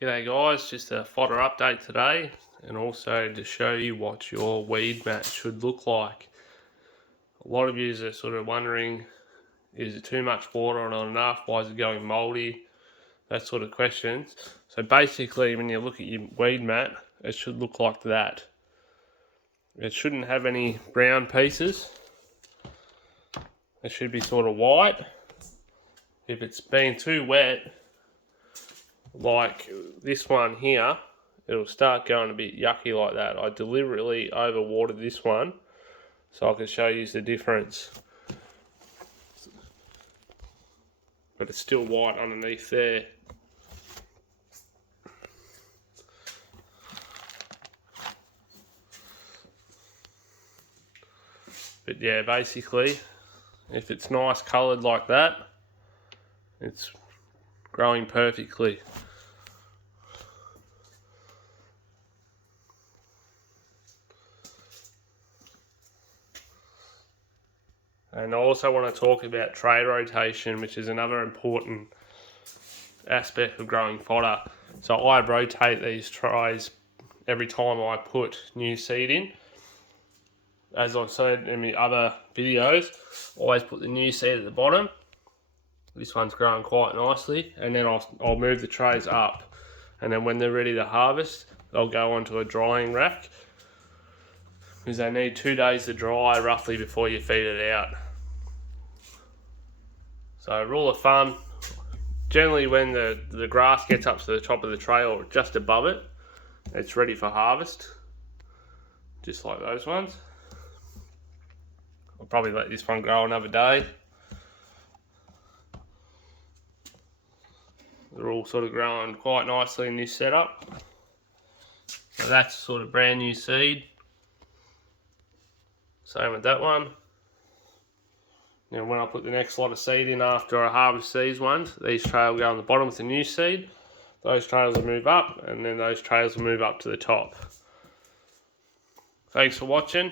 G'day guys, just a fodder update today and also to show you what your weed mat should look like. A lot of you are sort of wondering, is it too much water or not enough? Why is it going mouldy? That sort of questions. So basically when you look at your weed mat, it should look like that. It shouldn't have any brown pieces. It should be sort of white. If it's been too wet, like this one here, it'll start going a bit yucky like that. I deliberately overwatered this one so I can show you the difference. But it's still white underneath there. But yeah, basically, if it's nice coloured like that, it's growing perfectly. And I also want to talk about tray rotation, which is another important aspect of growing fodder. So I rotate these trays every time I put new seed in. As I've said in the other videos, always put the new seed at the bottom. This one's growing quite nicely, and then I'll move the trays up, and then when they're ready to harvest, they'll go onto a drying rack, because they need 2 days to dry roughly before you feed it out. So rule of thumb, generally when the grass gets up to the top of the tray or just above it, it's ready for harvest, just like those ones. I'll probably let this one grow another day. They're all sort of growing quite nicely in this setup. So that's sort of brand new seed. Same with that one. Now when I put the next lot of seed in after I harvest these ones, these trays will go on the bottom with the new seed. Those trays will move up, and then those trays will move up to the top. Thanks for watching.